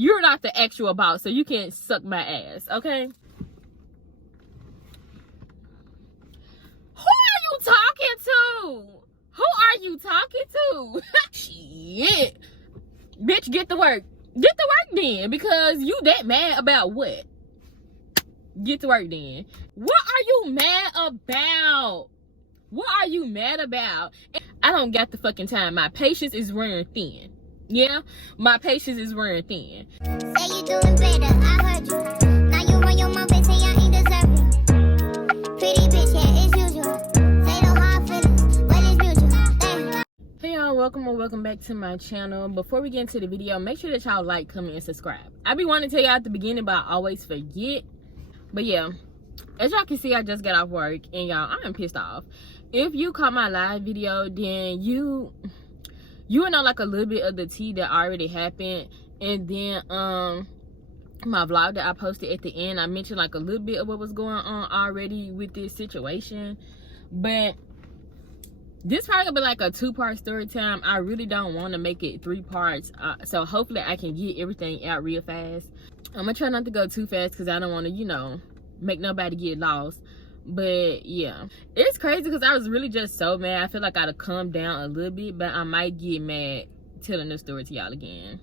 You're not the actual boss, so you can't suck my ass, okay? Who are you talking to? Who are you talking to? Shit. Bitch, get to work. Get to work then, because you that mad about what? Get to work then. What are you mad about? What are you mad about? I don't got the fucking time. My patience is wearing thin. Yeah? My patience is wearing thin. Say you doing better, I heard you. Now you run your mouth and say I ain't deserving. Pretty bitch, yeah, it's usual. Say no hard feelings, well it's mutual. Damn. Hey y'all, welcome back to my channel. Before we get into the video, make sure that y'all like, comment, and subscribe. I be wanting to tell y'all at the beginning, but I always forget. But yeah, as y'all can see, I just got off work, and y'all, I'm pissed off. If you caught my live video, then you would know like a little bit of the tea that already happened. And then my vlog that I posted at the end, I mentioned like a little bit of what was going on already with this situation. But this probably gonna be like a 2-part story time. I really don't want to make it 3 parts, so hopefully I can get everything out real fast. I'm gonna try not to go too fast because I don't want to, you know, make nobody get lost. But yeah, it's crazy because I was really just so mad. I feel like I'd have calmed down a little bit, but I might get mad telling the story to y'all again.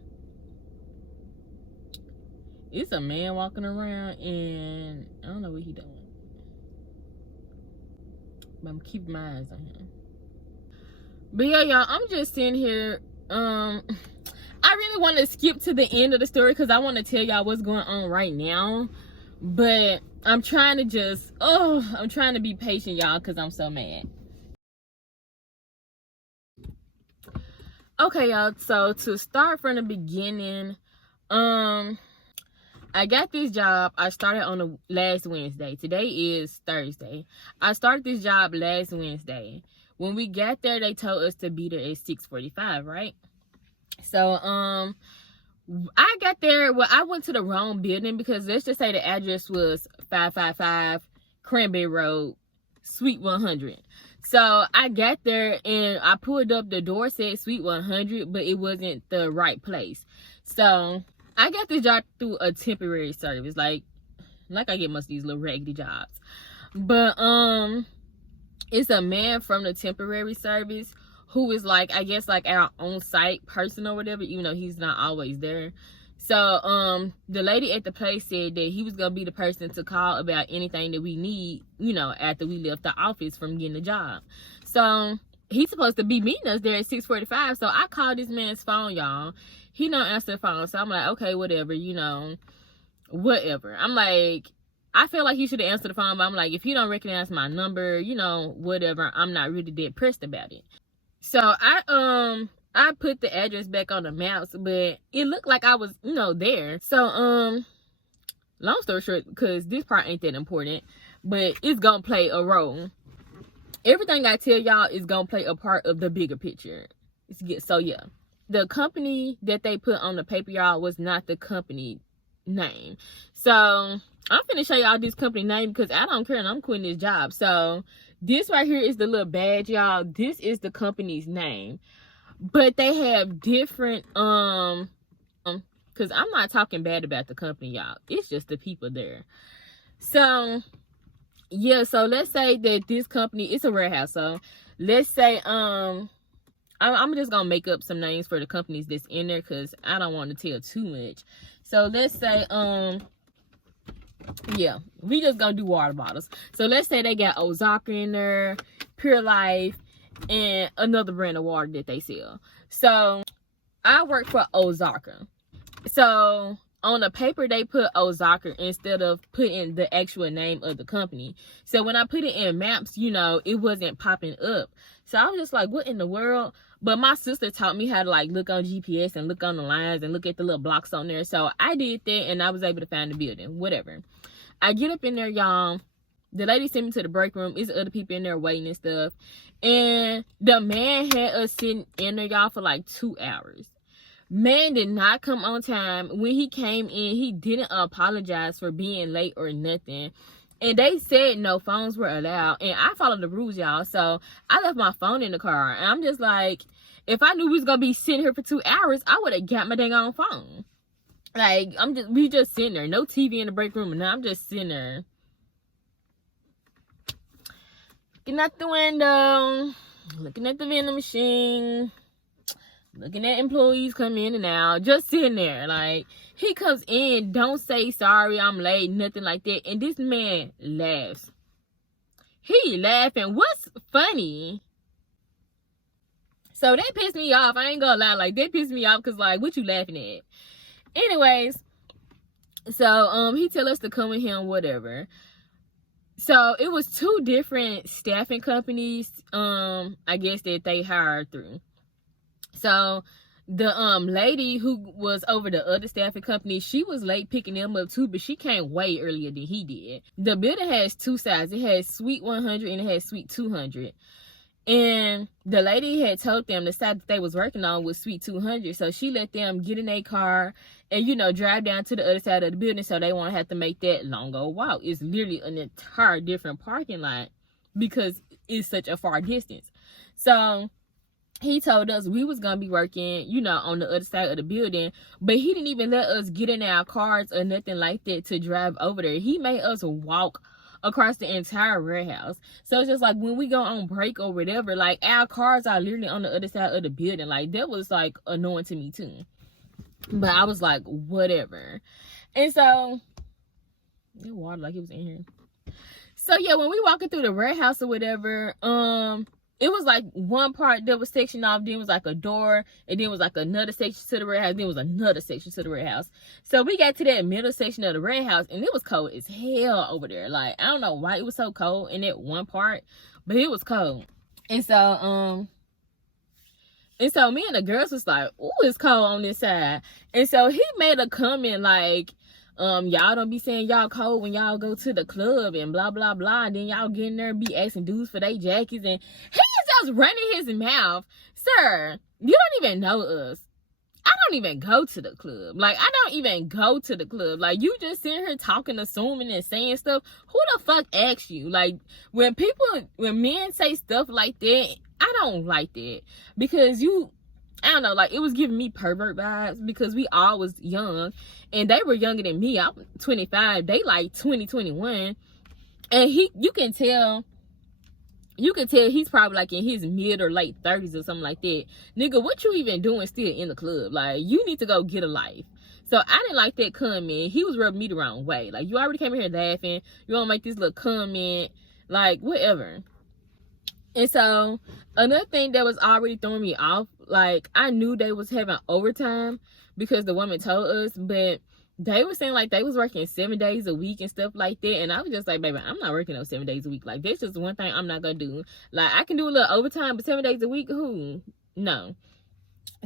It's a man walking around, and I don't know what he doing, but I'm keeping my eyes on him. But yeah, y'all, I'm just sitting here. I really want to skip to the end of the story because I want to tell y'all what's going on right now. But I'm trying to just, I'm trying to be patient, y'all, because I'm so mad. Okay, y'all, so to start from the beginning, I got this job. I started on the last Wednesday. Today is Thursday. I started this job last Wednesday. When we got there, they told us to be there at 6:45, right? So, I got there, well, I went to the wrong building because let's just say the address was 555 Cranberry Road, Suite 100. So I got there and I pulled up, the door said Suite 100, but it wasn't the right place. So I got this job through a temporary service, like I get most of these little raggedy jobs. But it's a man from the temporary service who is like, I guess like our on-site person or whatever, even though he's not always there. So the lady at the place said that he was gonna be the person to call about anything that we need, you know, after we left the office from getting the job. So he's supposed to be meeting us there at 6:45. So I called this man's phone, y'all. He don't answer the phone. So I'm like, okay, whatever, you know, whatever. I'm like, I feel like he should have answered the phone, but I'm like, if you don't recognize my number, you know, whatever, I'm not really that pressed about it. So I put the address back on the maps, but it looked like I was, you know, there. So long story short, because this part ain't that important, but it's gonna play a role. Everything I tell y'all is gonna play a part of the bigger picture. So yeah, the company that they put on the paper, y'all, was not the company name. So I'm finna show y'all this company name because I don't care and I'm quitting this job. So this right here is the little badge, y'all. This is the company's name. But they have different, because I'm not talking bad about the company, y'all. It's just the people there. So, yeah, so let's say that this company, it's a warehouse. So, let's say, I'm just going to make up some names for the companies that's in there because I don't want to tell too much. So, let's say, yeah, we just gonna do water bottles. So let's say they got Ozarka in there, Pure Life, and another brand of water that they sell. So I work for Ozarka. So on the paper they put Ozarka instead of putting the actual name of the company. So when I put it in maps, you know, it wasn't popping up. So I was just like, what in the world? But my sister taught me how to like look on GPS and look on the lines and look at the little blocks on there. So I did that and I was able to find the building, whatever. I get up in there, y'all. The lady sent me to the break room. It's other people in there waiting and stuff. And the man had us sitting in there, y'all, for like 2 hours. Man did not come on time. When he came in, he didn't apologize for being late or nothing. And they said no phones were allowed. And I followed the rules, y'all. So I left my phone in the car. And I'm just like, if I knew we was going to be sitting here for 2 hours, I would have got my dang on phone. Like, we just sitting there. No TV in the break room, and I'm just sitting there. Looking out the window, looking at the vending machine, looking at employees come in and out, just sitting there. Like, he comes in, don't say sorry, I'm late, nothing like that. And this man laughs. He laughing. What's funny? So that pissed me off. I ain't gonna lie. Like, that pissed me off because, like, what you laughing at? Anyways, so he tell us to come with him, whatever. So it was 2 different staffing companies, I guess, that they hired through. So the lady who was over the other staffing company, she was late picking them up too, but she came way earlier than he did. The building has 2 sides. It has Suite 100 and it has Suite 200. And the lady had told them the side that they was working on was Suite 200. So she let them get in their car and, you know, drive down to the other side of the building so they won't have to make that long old walk. It's literally an entire different parking lot because it's such a far distance. So he told us we was gonna be working, you know, on the other side of the building, but he didn't even let us get in our cars or nothing like that to drive over there. He made us walk across the entire warehouse. So it's just like when we go on break or whatever, like our cars are literally on the other side of the building. Like that was like annoying to me too. But I was like, whatever. And so it water like it was in here. So yeah, when we walking through the warehouse or whatever, it was like one part that was sectioned off, then was like a door, and then was like another section to the warehouse, then was another section to the warehouse. So we got to that middle section of the warehouse, and it was cold as hell over there. Like, I don't know why it was so cold in that one part, but it was cold. And so me and the girls was like, ooh, it's cold on this side. And so he made a comment like, y'all don't be saying y'all cold when y'all go to the club and blah blah blah, and then y'all get in there and be asking dudes for their jackets, and he is just running his mouth. Sir, you don't even know us. I don't even go to the club. Like, I don't even go to the club. Like, you just sitting here talking, assuming and saying stuff. Who the fuck asked you? Like, when men say stuff like that, I don't like that, because I don't know, like, it was giving me pervert vibes, because we all was young, and they were younger than me. I'm 25, they like 20, 21, and you can tell he's probably like in his mid or late 30s or something like that. Nigga, what you even doing still in the club? Like, you need to go get a life. So I didn't like that comment. He was rubbing me the wrong way. Like, you already came in here laughing, you want to make this little comment, like, whatever. And so another thing that was already throwing me off, like, I knew they was having overtime because the woman told us, but they were saying like they was working 7 days a week and stuff like that. And I was just like, baby, I'm not working those 7 days a week. Like, that's just one thing I'm not gonna do. Like, I can do a little overtime, but 7 days a week, who? No.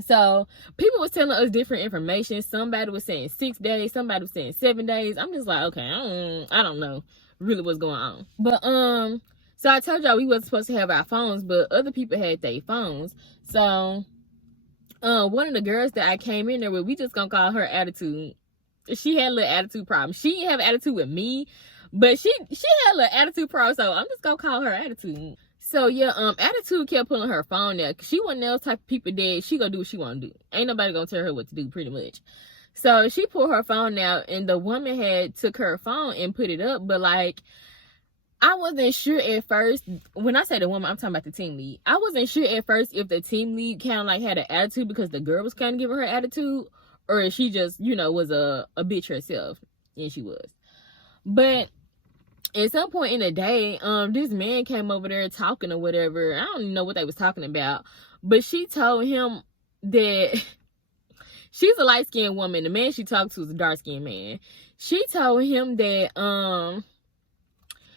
So people was telling us different information. Somebody was saying 6 days, somebody was saying 7 days. I'm just like, okay, I don't know really what's going on. But so I told y'all we wasn't supposed to have our phones, but other people had their phones. So one of the girls that I came in there with, we just gonna call her Attitude. She had a little attitude problem. She didn't have an attitude with me, but she had a little attitude problem, so I'm just gonna call her Attitude. So yeah, Attitude kept pulling her phone there, because she wasn't those type of people that she gonna do what she wanna do. Ain't nobody gonna tell her what to do, pretty much. So she pulled her phone out, and the woman had took her phone and put it up, but like, I wasn't sure at first. When I say the woman, I'm talking about the team lead. I wasn't sure at first if the team lead kind of like had an attitude because the girl was kind of giving her attitude, or if she just, you know, was a bitch herself. And she was. But at some point in the day, this man came over there talking or whatever. I don't even know what they was talking about. But she told him that she's a light-skinned woman. The man she talked to was a dark-skinned man. She told him that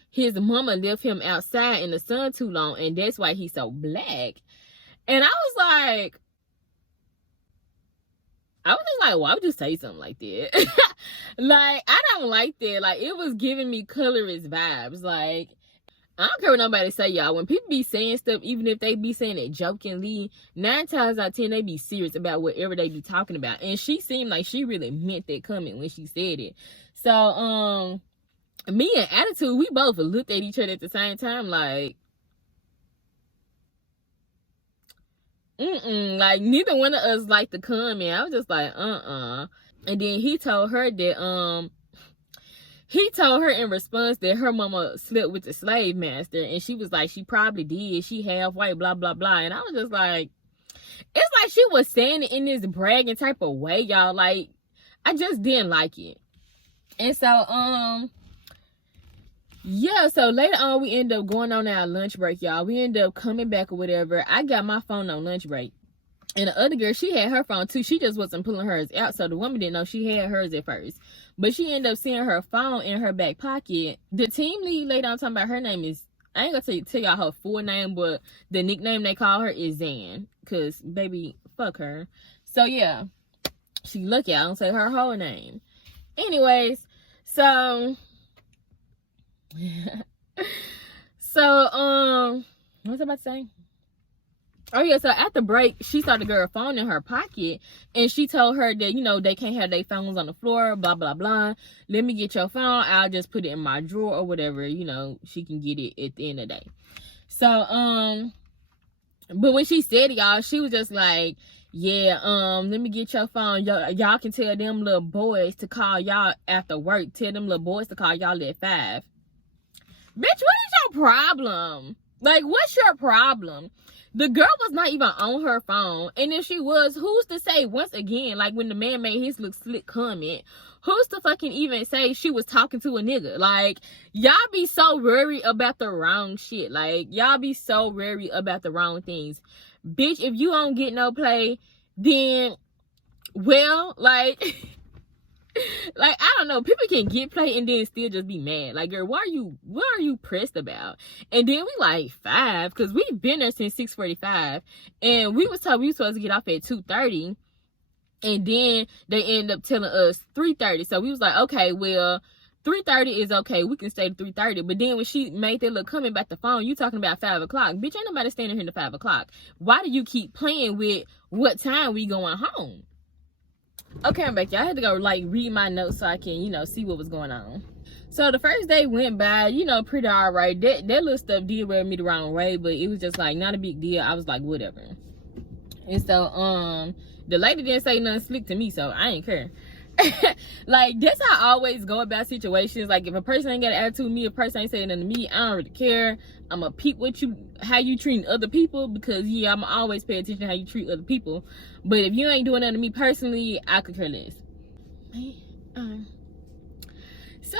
his mama left him outside in the sun too long, and that's why he's so black. And I was just like, why would you say something like that? Like, I don't like that. Like, it was giving me colorist vibes. Like, I don't care what nobody say, y'all. When people be saying stuff, even if they be saying it jokingly, 9 times out of 10, they be serious about whatever they be talking about. And she seemed like she really meant that comment when she said it. So, me and Attitude, we both looked at each other at the same time, like, like, neither one of us liked the comment. I was just like, And then he told her that he told her in response that her mama slept with the slave master, and she was like, she probably did, she half white, blah blah blah. And I was just like, it's like she was saying it in this bragging type of way, y'all. Like, I just didn't like it. And so yeah, so later on we end up going on our lunch break, y'all. We end up coming back or whatever. I got my phone on lunch break, and the other girl, she had her phone too. She just wasn't pulling hers out, so the woman didn't know she had hers at first. But she ended up seeing her phone in her back pocket. The team lead lady I'm talking about, her name is, I ain't gonna tell y'all her full name, but the nickname they call her is Zan, cause baby, fuck her. So yeah, she lucky I don't say her whole name. Anyways, so so what was I about to say? Oh yeah, so at the break, she saw the girl phone in her pocket, and she told her that, you know, they can't have their phones on the floor, blah blah blah. Let me get your phone, I'll just put it in my drawer or whatever, you know, she can get it at the end of the day. So but when she said it, y'all, she was just like, yeah, let me get your phone. Y'all can tell them little boys to call y'all after work. Tell them little boys to call y'all at 5. Bitch, what is your problem? Like, what's your problem? The girl was not even on her phone. And if she was, who's to say, once again, like when the man made his look slick comment, who's to fucking even say she was talking to a nigga? Like, y'all be so worried about the wrong shit. Like, y'all be so worried about the wrong things. Bitch, if you don't get no play, then, well, like... like, I don't know, people can get play and then still just be mad. Like, girl, what are you pressed about? And then we like 5, because we've been there since 6:45, and we was told we were supposed to get off at 2:30, and then they end up telling us 3:30. So we was like, okay, well, 3:30 is okay, we can stay to 3:30. But then when she made that little comment about the phone, you talking about 5 o'clock. Bitch, ain't nobody standing here to 5 o'clock. Why do you keep playing with what time we going home? Okay, I'm back, y'all. I had to go like read my notes so I can, you know, see what was going on. So the first day went by, you know, pretty alright. That little stuff did rub me the wrong way, but it was just like not a big deal. I was like, whatever. And so the lady didn't say nothing slick to me, so I ain't care. Like, that's how I always go about situations. Like, if a person ain't got an attitude with me, a person ain't saying nothing to me, I don't really care. I'ma peep what you, how you treating other people, because yeah, I'ma always pay attention to how you treat other people. But if you ain't doing nothing to me personally, I could care less. So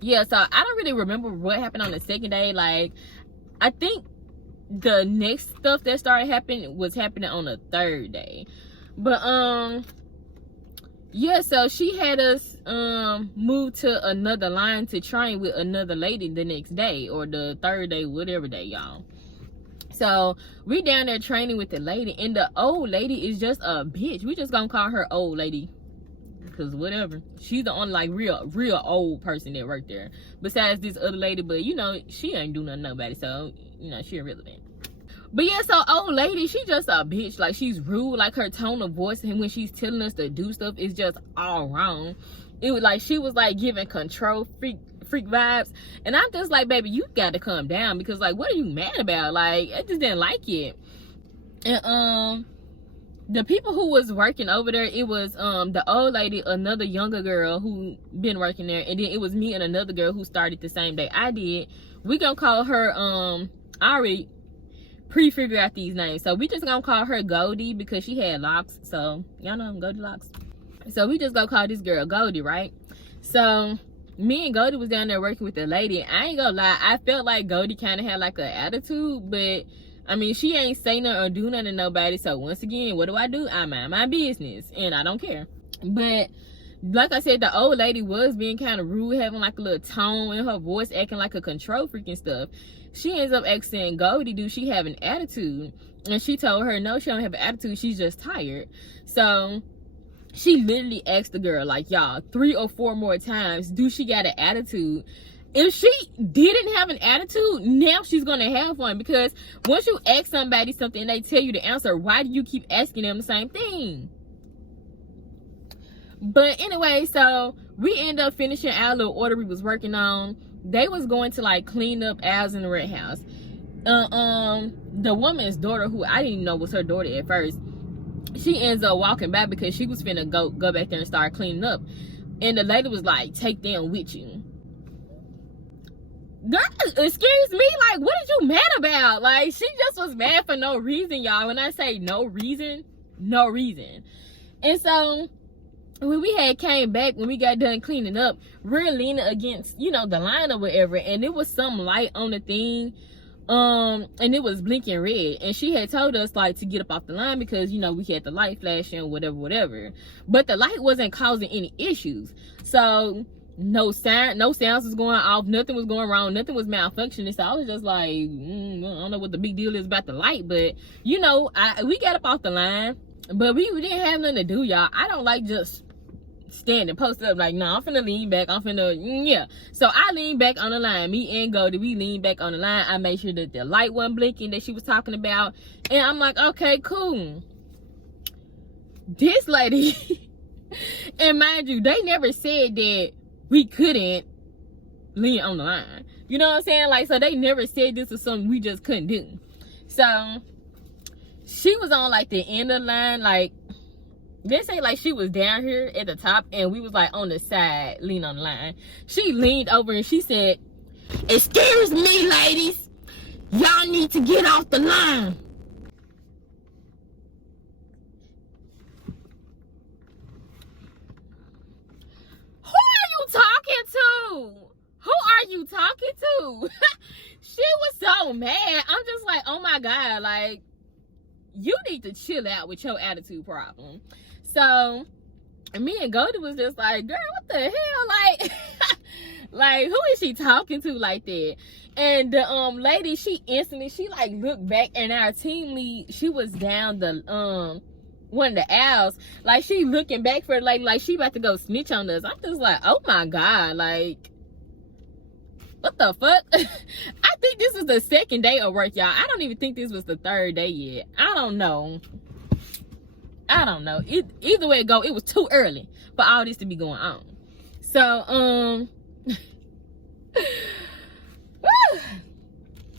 yeah, so I don't really remember what happened on the second day. Like, I think the next stuff that started happening was happening on the third day. But yeah, so she had us move to another line to train with another lady the next day, or the third day, whatever day, y'all. So we down there training with the lady, and the old lady is just a bitch. We just gonna call her old lady, because whatever. She's the only like real old person that worked there, besides this other lady. But you know, she ain't do nothing to nobody, so you know, she irrelevant. But yeah, so old lady, she just a bitch. Like, she's rude. Like, her tone of voice and when she's telling us to do stuff is just all wrong. It was like she was like giving control freak vibes, and I'm just like, baby, you gotta calm down, because like, what are you mad about? Like, I just didn't like it. And the people who was working over there, it was the old lady, another younger girl who been working there, and then it was me and another girl who started the same day I did. We gonna call her I already pre-figure out these names, so we just gonna call her Goldie because she had locks. So y'all know Goldilocks. So we just gonna call this girl Goldie, right? So me and Goldie was down there working with the lady. I ain't gonna lie, I felt like Goldie kind of had like an attitude, but I mean, she ain't say nothing or do nothing to nobody. So once again, what do? I mind my business, and I don't care. But like I said, the old lady was being kind of rude, having like a little tone in her voice, acting like a control freak and stuff. She ends up asking Goldie, do she have an attitude? And she told her, no, she don't have an attitude, she's just tired. So she literally asked the girl, like, y'all, 3 or 4 more times, do she got an attitude? If she didn't have an attitude, now she's gonna have one, because once you ask somebody something and they tell you the answer, why do you keep asking them the same thing? But anyway, so we end up finishing our little order we was working on. They was going to like clean up ours in the red house. The woman's daughter, who I didn't even know was her daughter at first, she ends up walking back because she was finna go back there and start cleaning up. And the lady was like, take them with you. Girl, excuse me, like, what is you mad about? Like, she just was mad for no reason, y'all. When I say no reason, no reason. And so when we had came back, when we got done cleaning up, we're leaning against, you know, the line or whatever, and it was some light on the thing, and it was blinking red, and she had told us like to get up off the line because, you know, we had the light flashing, whatever, but the light wasn't causing any issues. So no sounds was going off, nothing was going wrong, nothing was malfunctioning. So I was just like, I don't know what the big deal is about the light, but you know, we got up off the line, but we didn't have nothing to do, y'all. I don't like just standing posted up like, nah, I'm finna lean back, I'm finna, yeah. So I leaned back on the line, me and Goldie, we leaned back on the line. I made sure that the light wasn't blinking that she was talking about, and I'm like, okay, cool. This lady, and mind you, they never said that we couldn't lean on the line, you know what I'm saying? Like, so they never said this was something we just couldn't do. So she was on like the end of the line, like, they say like she was down here at the top and we was like on the side, lean on the line. She leaned over and she said, excuse me, ladies, y'all need to get off the line. Who are you talking to? Who are you talking to? She was so mad. I'm just like, oh my God, like, you need to chill out with your attitude problem. So me and Goldie was just like, girl, what the hell? Like, like, who is she talking to like that? And the lady, she instantly, she like looked back, and our team lead, she was down the one of the aisles, like she looking back for the lady, like she about to go snitch on us. I'm just like, oh my God, like, what the fuck? I think this is the second day of work, y'all. I don't even think this was the third day yet. I don't know. Either way it go, it was too early for all this to be going on. So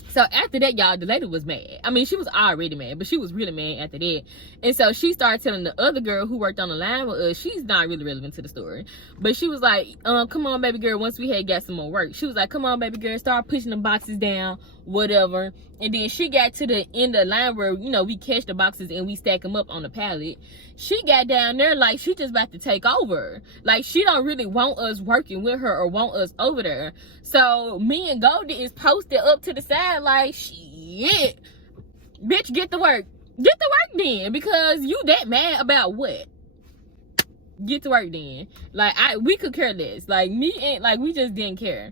so after that, y'all, the lady was mad. I mean, she was already mad, but she was really mad after that. And so she started telling the other girl who worked on the line with us, she's not really relevant to the story, but she was like, come on, baby girl, once we had got some more work, she was like, come on, baby girl, start pushing the boxes down, whatever. And then she got to the end of the line where, you know, we catch the boxes and we stack them up on the pallet. She got down there like she just about to take over. Like, she don't really want us working with her or want us over there. So me and Goldie is posted up to the side like, shit, bitch, get to work. Get to work then, because you that mad about what? Get to work then. Like, we could care less. Like, me and, like, we just didn't care.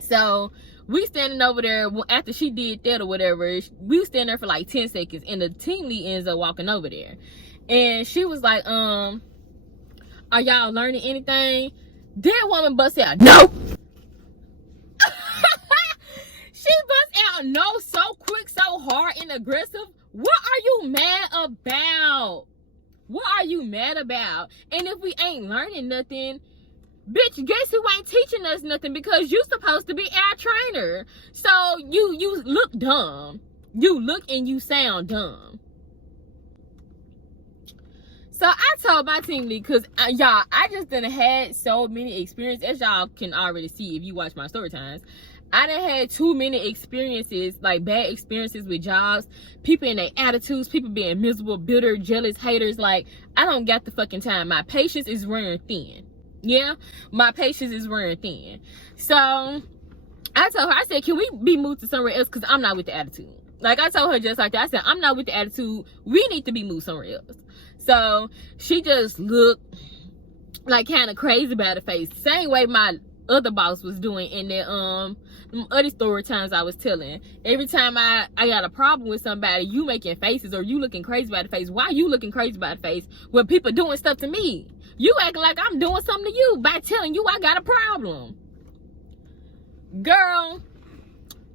So we standing over there after she did that or whatever. We was standing there for like 10 seconds, and the team lead ends up walking over there, and she was like, are y'all learning anything? That woman bust out, no. She bust out no so quick, so hard and aggressive. What are you mad about? What are you mad about? And if we ain't learning nothing, bitch, guess who ain't teaching us nothing? Because you supposed to be our trainer. So you look dumb. You look and you sound dumb. So I told my team lead, because y'all, I just done had so many experiences, as y'all can already see if you watch my story times. I done had too many experiences, like bad experiences with jobs, people in their attitudes, people being miserable, bitter, jealous, haters. Like, I don't got the fucking time. My patience is wearing thin. Yeah, my patience is wearing thin. So I told her, I said, can we be moved to somewhere else? Because I'm not with the attitude. Like, I told her just like that. I said, I'm not with the attitude. We need to be moved somewhere else. So she just looked like kind of crazy about her face. Same way my other boss was doing in the other story times I was telling. Every time I got a problem with somebody, you making faces or you looking crazy about the face. Why you looking crazy about the face when people doing stuff to me? You acting like I'm doing something to you by telling you I got a problem. Girl.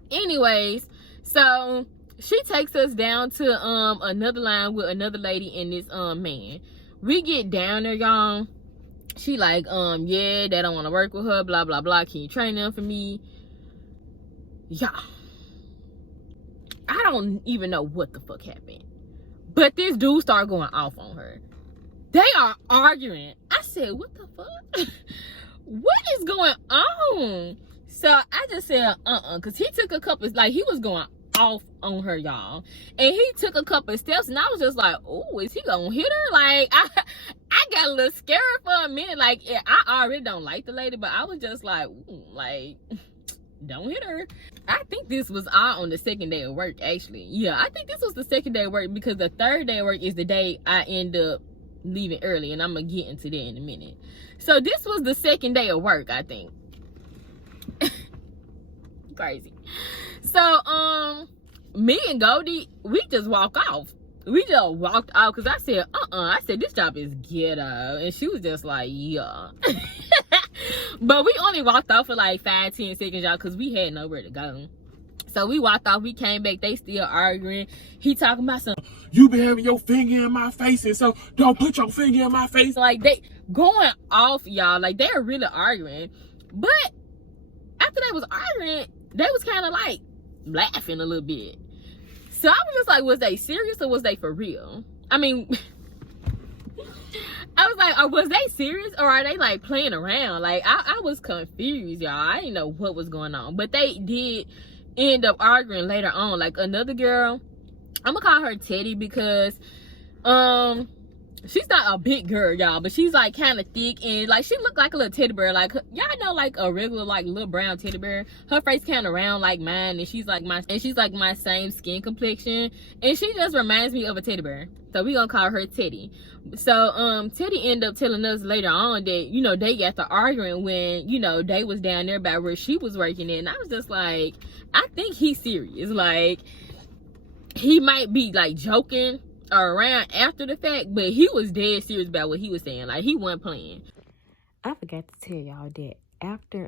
Anyways, so she takes us down to another line with another lady and this man. We get down there, y'all. She like, yeah, they don't want to work with her, blah blah blah. Can you train them for me? Yeah, I don't even know what the fuck happened, But this dude started going off on her. They are arguing. I said, what the fuck? What is going on? So I just said, because he took a couple, like, he was going off on her, y'all. And he took a couple steps, and I was just like, oh, is he gonna hit her? Like, I got a little scared for a minute. Like, I already don't like the lady, but I was just like, ooh, like, don't hit her. I think this was all on the second day of work, actually. Yeah, I think this was the second day of work, because the third day of work is the day I end up leaving early, and I'm gonna get into that in a minute. So this was the second day of work, I think. Crazy. So me and Goldie, we just walk off. We just walked out, because I said, I said, this job is ghetto. And she was just like, yeah. But we only walked off for like 5-10 seconds, y'all, because we had nowhere to go. So we walked off, we came back, they still arguing. He talking about some, you been having your finger in my face, and so don't put your finger in my face. like, they going off, y'all. Like, they're really arguing. But after they was arguing, they was kind of like laughing a little bit. So I was just like, was they serious or was they for real? I mean, I was like, was they serious or are they like playing around? Like, I was confused, y'all. I didn't know what was going on. But they did end up arguing later on. Like, another girl, I'm gonna call her Teddy, because she's not a big girl, y'all, but she's like kind of thick, and like she looked like a little teddy bear. Like, y'all know, like a regular like little brown teddy bear. Her face kind of round like mine, and she's like my same skin complexion, and she just reminds me of a teddy bear. So we gonna call her Teddy. So Teddy ended up telling us later on that, you know, they got to arguing when, you know, they was down there by where she was working at. And I was just like, I think he's serious. Like, he might be like joking around after the fact, but he was dead serious about what he was saying. Like, he wasn't playing. I forgot to tell y'all that after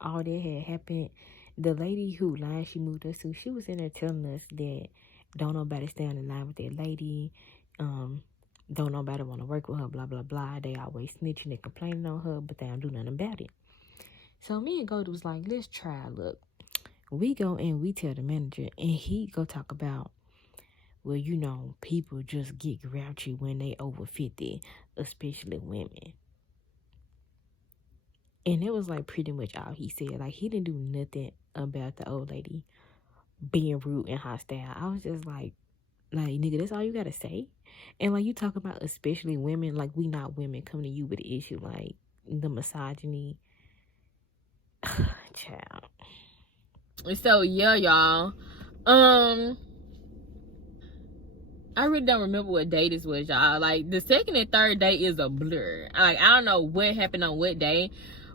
all that had happened, the lady who line she moved us to, she was in there telling us that don't nobody stay on the line with that lady, don't nobody want to work with her, blah blah blah. They always snitching and complaining on her, but they don't do nothing about it. So me and Goldie was like, let's try. Look, we go and we tell the manager, and he go talk about, well, you know, people just get grouchy when they over 50, especially women. And it was like pretty much all he said. Like, he didn't do nothing about the old lady being rude and hostile. I was just like, nigga, that's all you gotta say? And like, you talk about especially women, like, we not women coming to you with the issue, like the misogyny. Child. So yeah, y'all. I really don't remember what day this was, y'all. Like, the second and third day is a blur. Like, I don't know what happened on what day,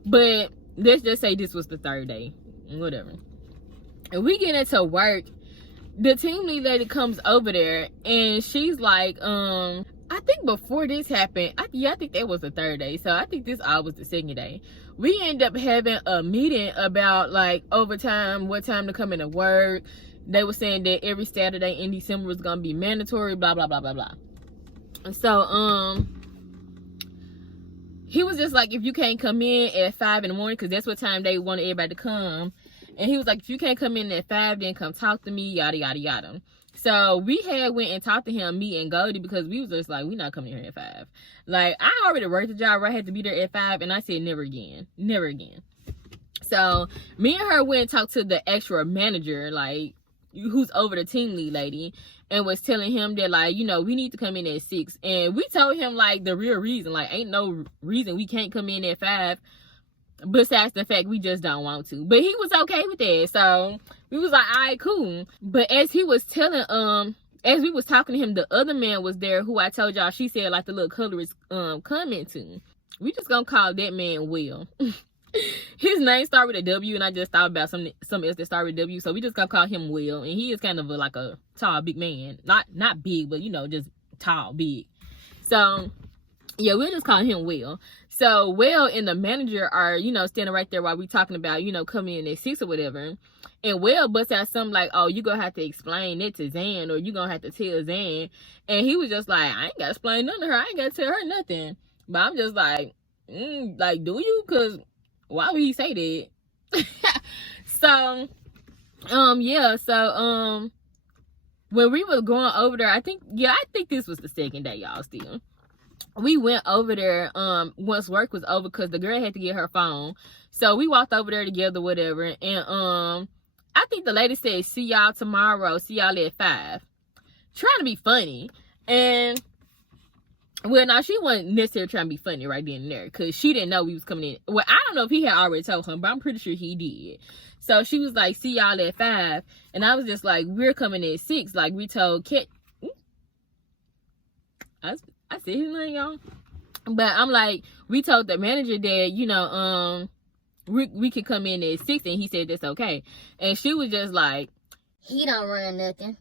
but let's just say this was the third day. Whatever. And we get into work. The team lead lady comes over there, and she's like, I think before this happened, I think that was the third day. So I think this all was the second day. We end up having a meeting about like overtime, what time to come into work. They were saying that every Saturday in December was gonna be mandatory, blah blah blah blah blah. So he was just like, if you can't come in at 5 in the morning, because that's what time they wanted everybody to come, and he was like, if you can't come in at 5, then come talk to me, yada yada yada. So we had went and talked to him, me and Goldie, because we was just like, we not coming here at 5. Like, I already worked the job where I had to be there at 5, and I said never again, never again. So me and her went and talked to the actual manager, like, who's over the team lead lady, and was telling him that, like, you know, we need to come in at 6. And we told him, like, the real reason, like, ain't no reason we can't come in at 5 besides the fact we just don't want to. But he was okay with that. So we was like, all right, cool. But as he was telling, as we was talking to him, the other man was there who I told y'all, she said, like, the little colorist comment to. We just gonna call that man Will. His name started with a W, and I just thought about something else that started with W, so we just gonna call him Will. And he is kind of like a tall, big man. Not big, but, you know, just tall, big. So yeah, we'll just call him Will. So Will and the manager are, you know, standing right there while we talking about, you know, coming in at 6 or whatever. And Will busts out something like, oh, you gonna have to explain it to Zan, or you gonna have to tell Zan. And he was just like, I ain't gotta explain nothing to her. I ain't gotta tell her nothing. But I'm just like, like, do you? Because why would he say that? So, yeah, so, when we was going over there, I think this was the second day, y'all. Still, we went over there once work was over because the girl had to get her phone, so we walked over there together, whatever. And I think the lady said, "See y'all tomorrow. See y'all at 5." Trying to be funny, and well, now she wasn't necessarily trying to be funny right then and there because she didn't know we was coming in. Well, I don't know if he had already told her, but I'm pretty sure he did. So she was like, "See y'all at 5," and I was just like, "We're coming at 6." Like we told Kat. I said his name, y'all, but I'm like, we told the manager that, you know, we could come in at 6, and he said that's okay. And she was just like, He don't run nothing.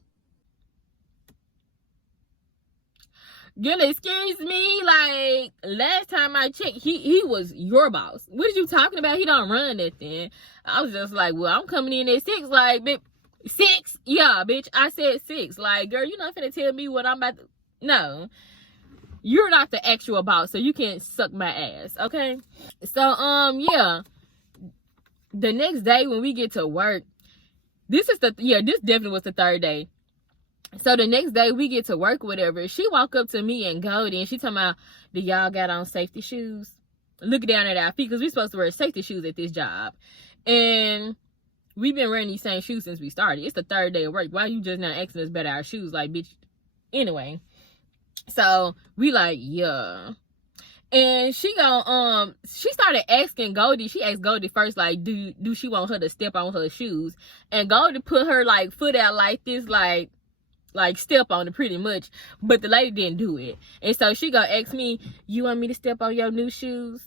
"Gonna excuse me, like last time I checked, he was your boss. What are you talking about? He don't run nothing." I was just like, "Well, I'm coming in at 6, like, bitch, 6? Yeah, bitch, I said 6. Like, girl, you're not finna tell me what I'm about to, no. You're not the actual boss, so you can't suck my ass, okay?" So, yeah. The next day when we get to work, this definitely was the third day. So the next day we get to work, whatever. She walk up to me and Goldie, and she talking about, "Do y'all got on safety shoes?" Looking down at our feet, because we supposed to wear safety shoes at this job. And we've been wearing these same shoes since we started. It's the third day of work. Why you just not asking us about our shoes? Like, bitch. Anyway. So we like, yeah. And she started asking Goldie. She asked Goldie first, like, do she want her to step on her shoes? And Goldie put her like foot out like this, like step on it pretty much, but the lady didn't do it. And so she gonna ask me, "You want me to step on your new shoes?"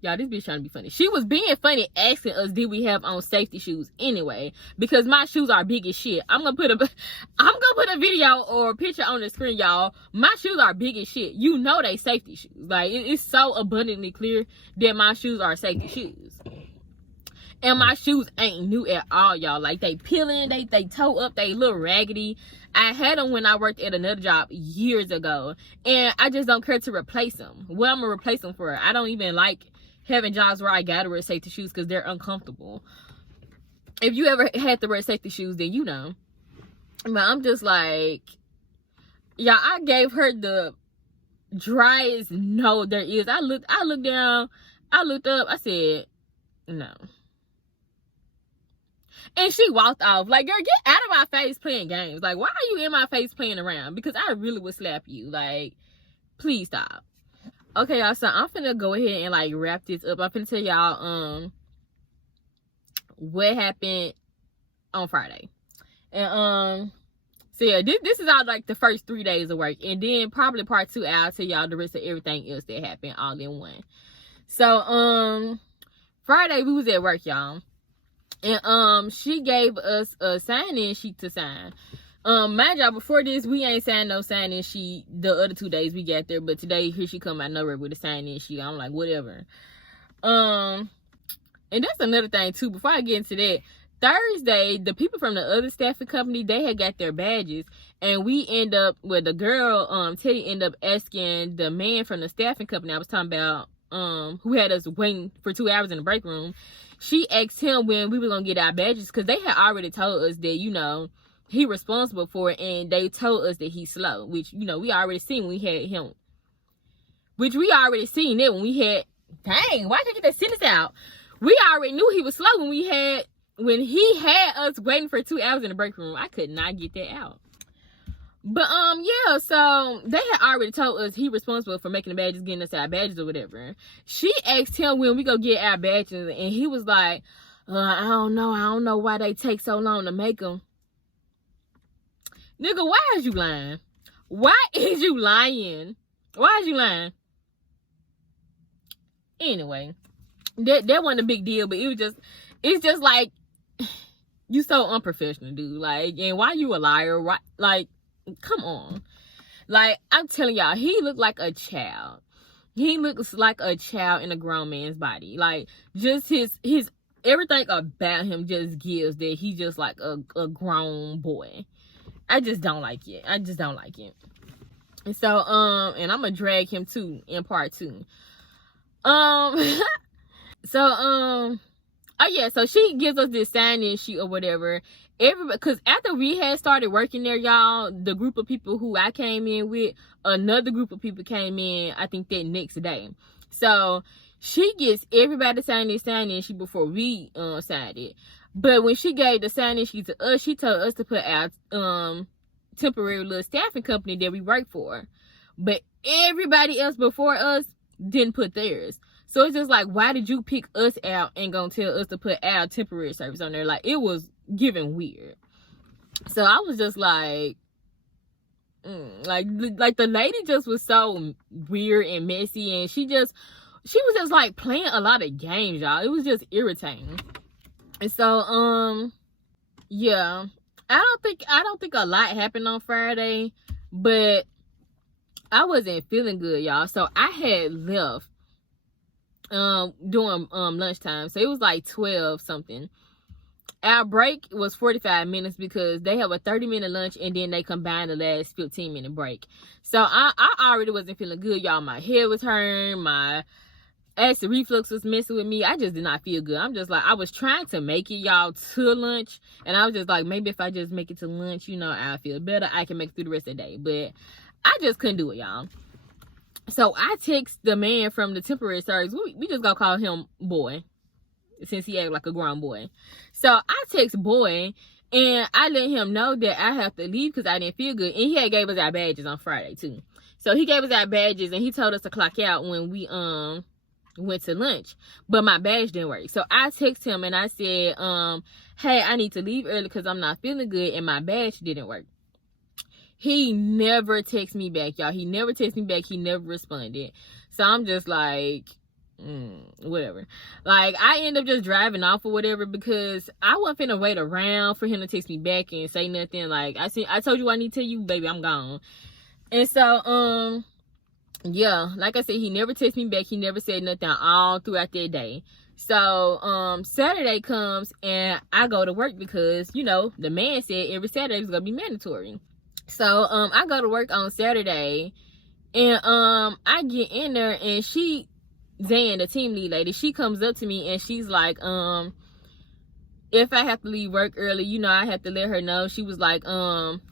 Y'all, this bitch trying to be funny. She was being funny asking us, did we have on safety shoes anyway, because my shoes are big as shit. I'm gonna put a video or a picture on the screen, y'all. My shoes are big as shit. You know they safety shoes. Like, it's so abundantly clear that my shoes are safety shoes. And my shoes ain't new at all, y'all. Like, they peeling, they toe up, they look raggedy. I had them when I worked at another job years ago, and I just don't care to replace them. What I'm gonna replace them for? I don't even like having jobs where I gotta wear safety shoes because they're uncomfortable. If you ever had to wear safety shoes, then you know. But I'm just like, yeah, I gave her the driest no there is. I looked down, I looked up, I said, no. And she walked off. Like, girl, get out of my face playing games. Like, why are you in my face playing around? Because I really would slap you. Like, please stop. Okay, y'all, so I'm finna go ahead and like wrap this up. I'm finna tell y'all what happened on Friday. And so yeah, this is all like the first 3 days of work. And then probably part 2, I'll tell y'all the rest of everything else that happened all in one. So Friday we was at work, y'all. And she gave us a sign-in sheet to sign. Mind y'all, before this, we ain't signed no sign-in sheet the other 2 days we got there. But today, here she come out of nowhere with a sign-in sheet. I'm like, whatever. And that's another thing, too. Before I get into that, Thursday, the people from the other staffing company, they had got their badges. And we end up, with the girl, Teddy ended up asking the man from the staffing company I was talking about, who had us waiting for 2 hours in the break room. She asked him when we were going to get our badges, because they had already told us that, you know, he responsible for it, and they told us that he's slow, which, you know, we already seen when we had him. Which we already seen it when we had, dang, why can't I get that sentence out? We already knew he was slow when he had us waiting for 2 hours in the break room. I could not get that out. But, yeah, so they had already told us he responsible for making the badges, getting us our badges or whatever. She asked him when we go get our badges, and he was like, I don't know why they take so long to make them. Nigga, why is you lying? Why is you lying? Why is you lying? Anyway, that wasn't a big deal, but it's just like, you so unprofessional, dude. Like, and why you a liar? Why, like, come on. Like, I'm telling y'all, he looked like a child. He looks like a child in a grown man's body. Like, just his everything about him just gives that he's just like a grown boy. I just don't like it. I just don't like it. And so, and I'm gonna drag him too in part 2. So, Oh yeah, so she gives us this sign-in sheet or whatever. Everybody, because after we had started working there, y'all, the group of people who I came in with, another group of people came in, I think that next day. So she gets everybody to sign this sign-in sheet before we signed it. But when she gave the sign-in sheet to us, she told us to put our temporary little staffing company that we work for. But everybody else before us didn't put theirs. So it's just like, why did you pick us out and gonna tell us to put our temporary service on there? Like, it was giving weird. So I was just like, like the lady just was so weird and messy, and she was just like playing a lot of games, y'all. It was just irritating. And so yeah, I don't think a lot happened on Friday, but I wasn't feeling good, y'all. So I had left during lunchtime. So it was like 12 something. Our break was 45 minutes because they have a 30-minute lunch and then they combine the last 15-minute break. So I already wasn't feeling good, y'all. My head was hurting, my acid reflux was messing with me. I just did not feel good. I'm just like, I was trying to make it, y'all, to lunch, and I was just like, maybe if I just make it to lunch, you know, I'll feel better. I can make it through the rest of the day. But I just couldn't do it, y'all. So I text the man from the temporary service. We just gonna call him Boy, since he acted like a grown boy. So I text Boy, and I let him know that I have to leave because I didn't feel good. And he had gave us our badges on Friday too. So he gave us our badges, and he told us to clock out when we went to lunch. But my badge didn't work. So I texted him and I said, hey, I need to leave early because I'm not feeling good and my badge didn't work. He never texted me back, y'all. He never texted me back. He never responded. So I'm just like, whatever. Like, I end up just driving off or whatever because I wasn't finna wait around for him to text me back and say nothing. Like, I told you I need to tell you, baby, I'm gone. And so, yeah, like I said, he never texted me back. He never said nothing all throughout that day. So, Saturday comes and I go to work because, you know, the man said every Saturday was going to be mandatory. So, I go to work on Saturday, and, I get in there, and Zan, the team lead lady, she comes up to me, and she's like, if I have to leave work early, you know, I have to let her know. She was like,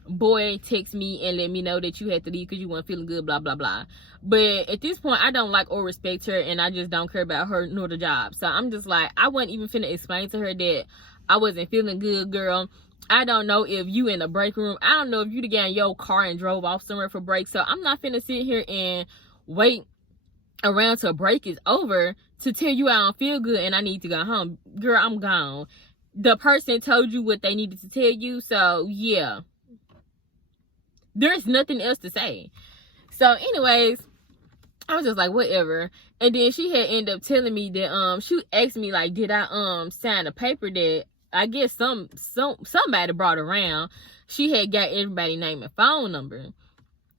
Boy, text me and let me know that you had to leave because you weren't feeling good, blah, blah, blah. But at this point, I don't like or respect her, and I just don't care about her nor the job. So I'm just like, I wasn't even finna explain to her that I wasn't feeling good, girl. I don't know if you in the break room. I don't know if you got in your car and drove off somewhere for break. So I'm not finna sit here and wait around till break is over to tell you I don't feel good and I need to go home. Girl, I'm gone. The person told you what they needed to tell you. So yeah, there's nothing else to say. So anyways, I was just like, whatever. And then she had ended up telling me that she asked me, like, did I sign a paper that I guess somebody brought around. She had got everybody's name and phone number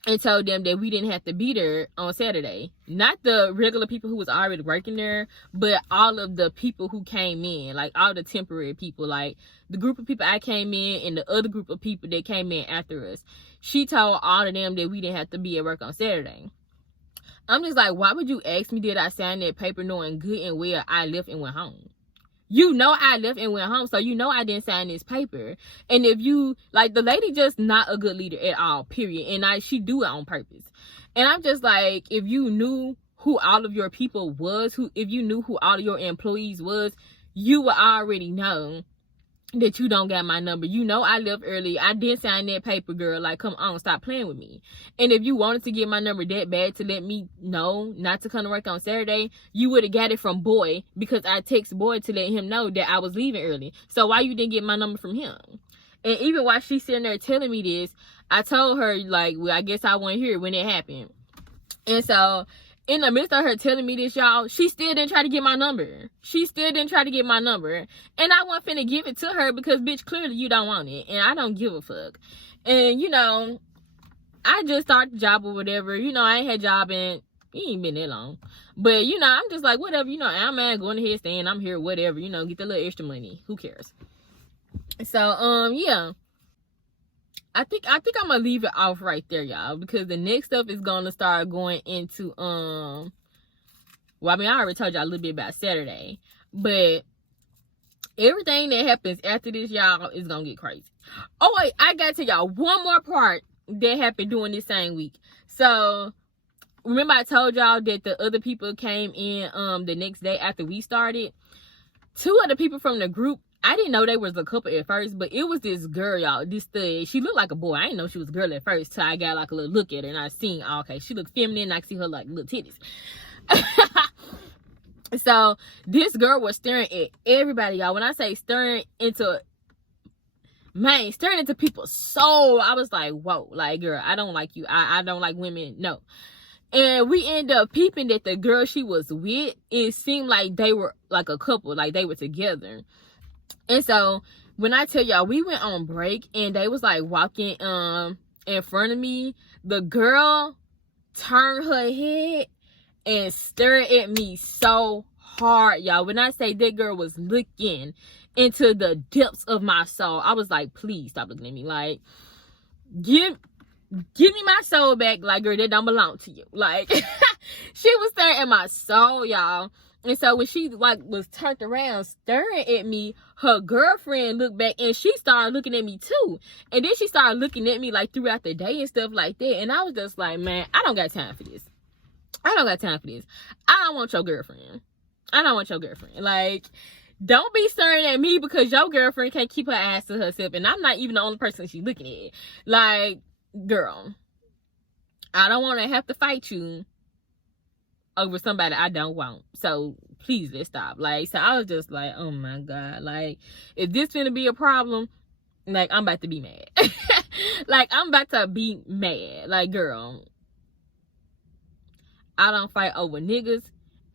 and told them that we didn't have to be there on Saturday. Not the regular people who was already working there, but all of the people who came in, like all the temporary people, like the group of people I came in and the other group of people that came in after us. She told all of them that we didn't have to be at work on Saturday. I'm just like, why would you ask me did I sign that paper knowing good and well I left and went home? You know I left and went home, so you know I didn't sign this paper. And if you, like, the lady just not a good leader at all, period. And she do it on purpose. And I'm just like, if you knew who all of your people was, if you knew who all of your employees was, you would already know that you don't got my number. You know I left early. I did sign that paper, girl. Like, come on, stop playing with me. And if you wanted to get my number that bad to let me know not to come to work on Saturday, you would have got it from Boy because I text Boy to let him know that I was leaving early. So why you didn't get my number from him? And even while she's sitting there telling me this, I told her, like, well, I guess I wasn't here when it happened. And so in the midst of her telling me this, y'all, she still didn't try to get my number. She still didn't try to get my number. And I wasn't finna give it to her because, bitch, clearly you don't want it. And I don't give a fuck. And, you know, I just started the job or whatever. You know, I ain't had a job and it ain't been that long. But, you know, I'm just like, whatever. You know, I'm going ahead, staying. I'm here, whatever. You know, get the little extra money. Who cares? So, yeah. I think I'm gonna leave it off right there, y'all, because the next stuff is gonna start going into well, I mean, I already told y'all a little bit about Saturday, but everything that happens after this, y'all, is gonna get crazy. Oh wait, I gotta tell y'all one more part that happened during this same week. So remember I told y'all that the other people came in the next day after we started. Two of the people from the group, I didn't know they was a couple at first, but it was this girl, y'all, this stud. She looked like a boy. I didn't know she was a girl at first till I got like a little look at her and I seen, oh, okay, she looked feminine. I could see her like little titties. So this girl was staring at everybody, y'all. When I say staring into people's soul, I was like, whoa, like, girl, I don't like you. I don't like women. No. And we end up peeping that the girl she was with, it seemed like they were like a couple, like they were together. And so when I tell y'all, we went on break and they was like walking in front of me. The girl turned her head and stared at me so hard, y'all. When I say that girl was looking into the depths of my soul, I was like, please stop looking at me. Like, give me my soul back. Like, girl, that don't belong to you. Like, she was staring at my soul, y'all. And so when she like was turned around staring at me, her girlfriend looked back and she started looking at me too. And then she started looking at me like throughout the day and stuff like that. And I was just like, man, I don't got time for this. I don't got time for this. I don't want your girlfriend. I don't want your girlfriend. Like, don't be staring at me because your girlfriend can't keep her ass to herself. And I'm not even the only person she's looking at. Like, girl, I don't want to have to fight you over somebody I don't want. So please, let's stop. Like, so I was just like, oh my God. Like, if this gonna be a problem, like, I'm about to be mad. Like, I'm about to be mad. Like, girl, I don't fight over niggas,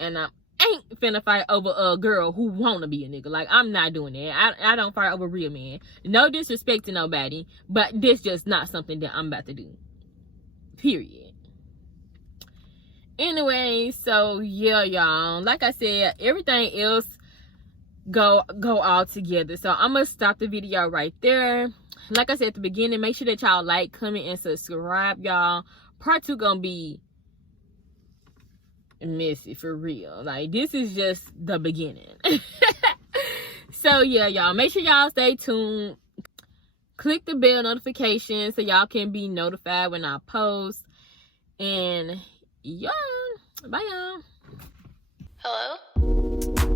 and I ain't finna fight over a girl who wanna be a nigga. Like, I'm not doing that. I don't fight over real men. No disrespect to nobody, but this just not something that I'm about to do. Period. Anyway, so yeah, y'all. Like I said, everything else go all together. So I'm gonna stop the video right there. Like I said at the beginning, make sure that y'all like, comment, and subscribe, y'all. Part 2 gonna be messy for real. Like, this is just the beginning. So yeah, y'all, make sure y'all stay tuned. Click the bell notification so y'all can be notified when I post. And yeah, bye y'all. Hello?